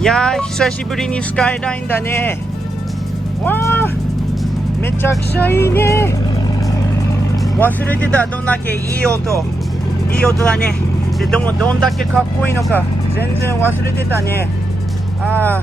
いやー久しぶりにスカイラインだね。わーめちゃくちゃいいね。忘れてた、どんだけいい音だね。でもどんだけかっこいいのか全然忘れてたね。あ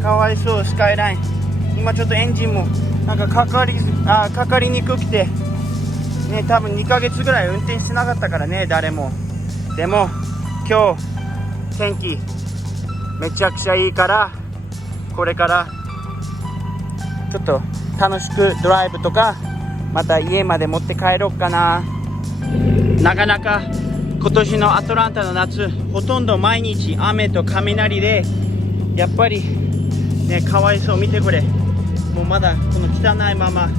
ーかわいそうスカイライン。今ちょっとエンジンもなんかかかりにくくてね、多分2ヶ月ぐらい運転してなかったからね、誰も。でも今日天気めちゃくちゃいいから、これからちょっと楽しくドライブとか、また家まで持って帰ろうかな。なかなか今年のアトランタの夏、ほとんど毎日雨と雷で、やっぱりね、かわいそう。見てこれ、もうまだこの汚いまま、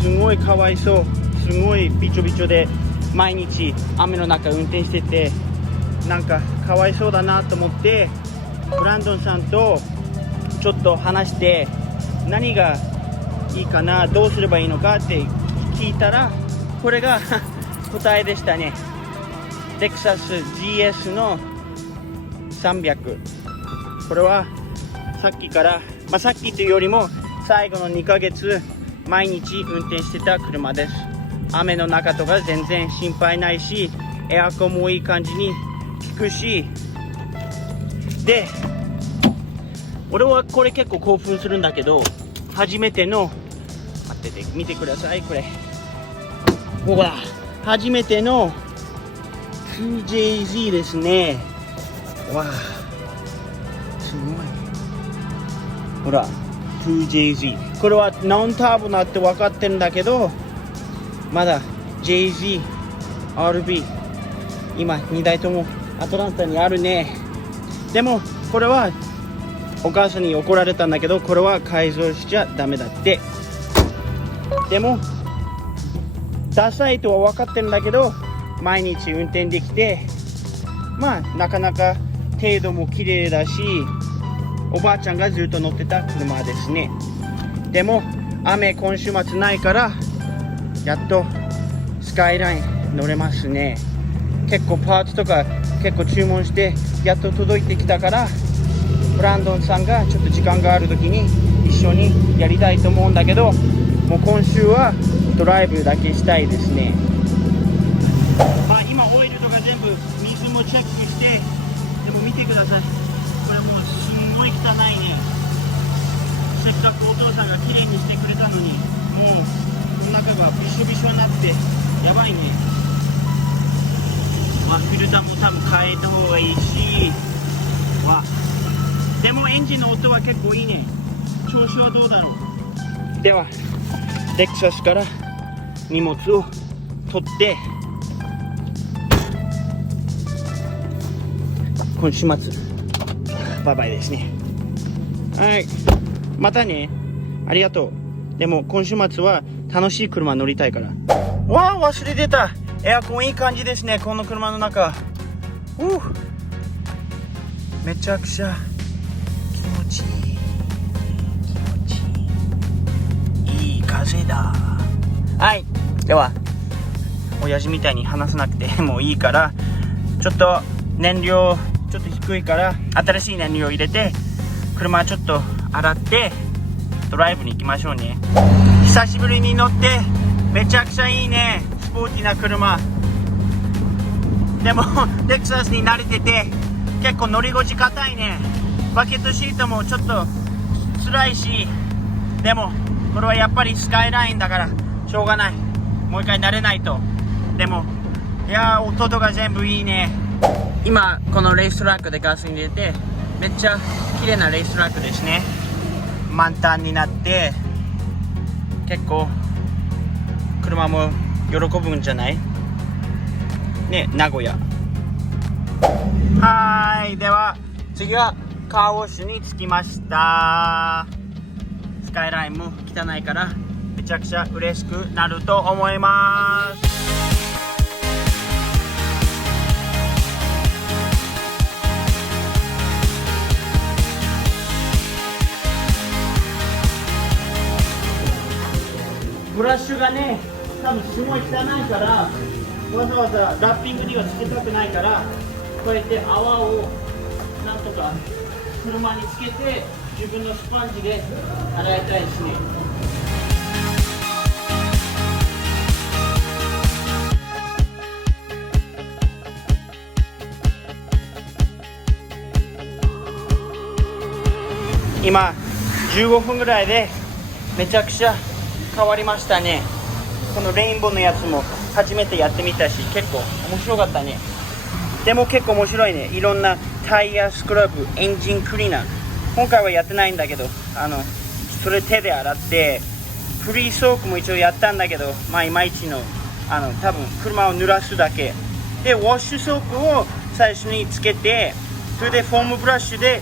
すごいかわいそう。すごいびちょびちょで毎日雨の中運転してて、なんかかわいそうだなと思って、ブランドンさんとちょっと話して、何がいいかな、どうすればいいのかって聞いたら、これが答えでしたね。レクサス GS の300。これはさっきから、さっきというよりも最後の2ヶ月毎日運転してた車です。雨の中とか全然心配ないし、エアコンもいい感じに効くし、で俺はこれ結構興奮するんだけど、初めての、待ってて、見てください、これほら初めての 2JZ ですね。わあすごい、ほら 2JZ。 これはノンターボなって分かってるんだけど、まだ JZ、RB 今2台ともアトランタにあるね。でもこれはお母さんに怒られたんだけど、これは改造しちゃダメだって。でもダサいとは分かってるんだけど、毎日運転できて、なかなか程度も綺麗だし、おばあちゃんがずっと乗ってた車ですね。でも雨今週末ないから、やっとスカイライン乗れますね。結構パーツとか結構注文してやっと届いてきたから、ブランドンさんがちょっと時間がある時に一緒にやりたいと思うんだけど、もう今週はドライブだけしたいですね。今オイルとか全部水もチェックして、でも見てください、これもうすんごい汚いね。せっかくお父さんが綺麗にしてくれたのに、もう中がびしょびしょになってやばいね。フィルターも多分変えた方がいいし、でもエンジンの音は結構いいね。調子はどうだろう。ではレクサスから荷物を取って、今週末バイバイですね。はい、またね、ありがとう。でも今週末は楽しい車乗りたいから。忘れてた、エアコンいい感じですね、この車の中。めちゃくちゃ気持ちいい、いい風だ。はい、では親父みたいに話さなくてもいいから、ちょっと燃料ちょっと低いから新しい燃料入れて、車ちょっと洗ってドライブに行きましょうね。久しぶりに乗ってめちゃくちゃいいね、スポーティーな車。でもレクサスに慣れてて結構乗り心地硬いね。バケットシートもちょっと辛いし、でもこれはやっぱりスカイラインだからしょうがない、もう一回慣れないと。でもいやー、音とか全部いいね。今このレーストラックでガソリン入れて、めっちゃ綺麗なレーストラックですね。満タンになって結構車も喜ぶんじゃないね、名古屋。はい、では次はカーウォッシュに着きました。スカイラインも汚いからめちゃくちゃ嬉しくなると思います。ブラッシュがね、多分すごい汚いから、わざわざラッピングにはつけたくないから、こうやって泡をなんとか車につけて自分のスポンジで洗いたいですね。今15分ぐらいでめちゃくちゃ変わりましたね。このレインボーのやつも初めてやってみたし、結構面白かったね。でも結構面白いね。いろんなタイヤスクラブ、エンジンクリーナー、今回はやってないんだけど、それ手で洗って、フリーソークも一応やったんだけど、いまいちの、多分車を濡らすだけで、ウォッシュソープを最初につけて、それでフォームブラシで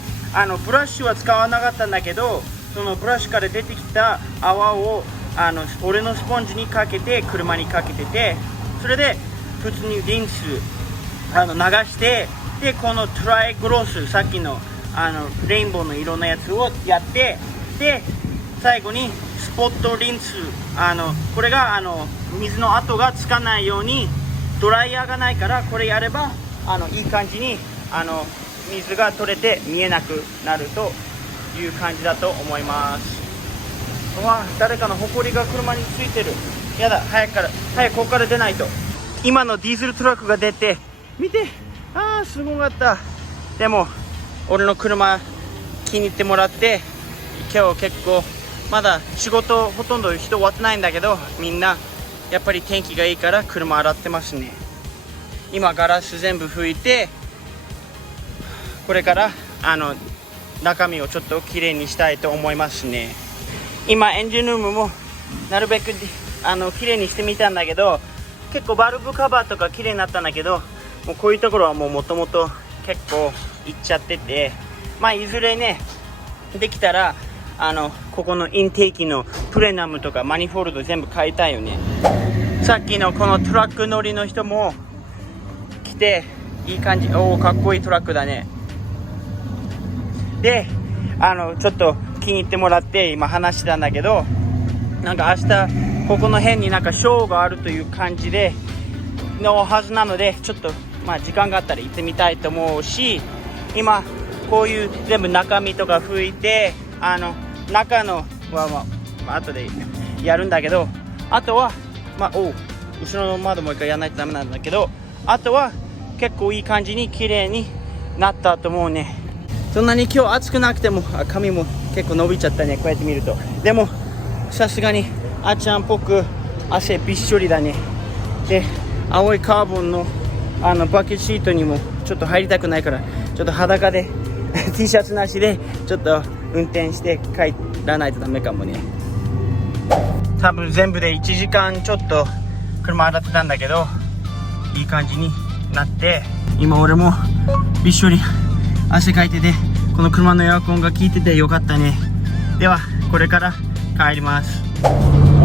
ブラシは使わなかったんだけど、そのブラシから出てきた泡を俺のスポンジにかけて車にかけてて、それで普通にリンス流して、でこのトライグロス、さっきのレインボーの色のやつをやって、で最後にスポットリンス、これが水の跡がつかないように、ドライヤーがないからこれやればいい感じに水が取れて見えなくなるという感じだと思います。うわ、誰かのホコリが車についてる。やだ、早くここから出ないと。今のディーゼルトラックが出て、見て、すごかった。でも俺の車気に入ってもらって、今日結構まだ仕事ほとんど人終わってないんだけど、みんなやっぱり天気がいいから車洗ってますね。今ガラス全部拭いて、これから中身をちょっときれいにしたいと思いますね。今エンジンルームもなるべくきれいにしてみたんだけど、結構バルブカバーとかきれいになったんだけど、もうこういうところはもともと結構いっちゃってて、いずれねできたらここのインテーキのプレナムとかマニフォールド全部変えたいよね。さっきのこのトラック乗りの人も来て、いい感じ、かっこいいトラックだね。でちょっと気に入ってもらって今話してたんだけど、なんか明日ここの辺になんかショーがあるという感じでのはずなので、ちょっと時間があったら行ってみたいと思うし、今こういう全部中身とか拭いて、中のは後でやるんだけど、あとは後ろの窓もう一回やらないとダメなんだけど、あとは結構いい感じに綺麗になったと思うね。そんなに今日暑くなくても、髪も結構伸びちゃったね、こうやって見ると。でもさすがにあっちゃんっぽく汗びっしょりだね。で青いカーボンのバケットシートにもちょっと入りたくないから、ちょっと裸でT シャツなしでちょっと運転して帰らないとダメかもね。多分全部で1時間ちょっと車洗ってたんだけど、いい感じになって、今俺もびっしょり汗かいてて、この車のエアコンが効いててよかったね。ではこれから帰ります。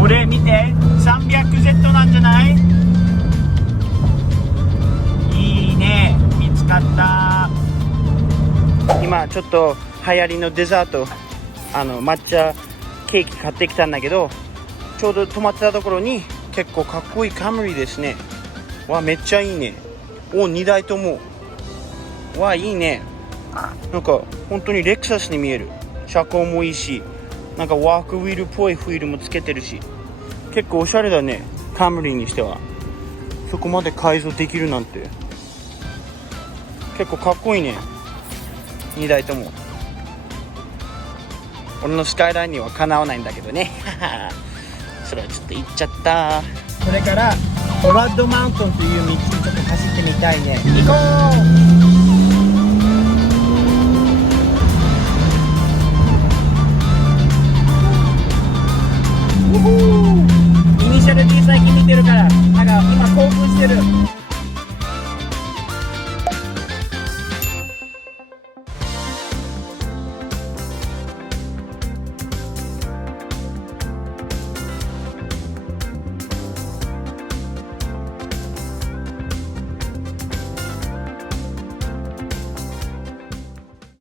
俺見て 300Z なんじゃない？いいね、見つかった。今ちょっと流行りのデザート、抹茶ケーキ買ってきたんだけど、ちょうど止まってたところに結構かっこいいカムリですね。わ、めっちゃいいね。2台ともわ、いいね。なんか本当にレクサスに見える。車高もいいし、なんかワークウィールっぽいフィールもつけてるし、結構おしゃれだね。カムリにしてはそこまで改造できるなんて結構かっこいいね。2台とも俺のスカイラインにはかなわないんだけどねそれはちょっと行っちゃった。これからブラッドマウントンという道にちょっと走ってみたいね。行こう。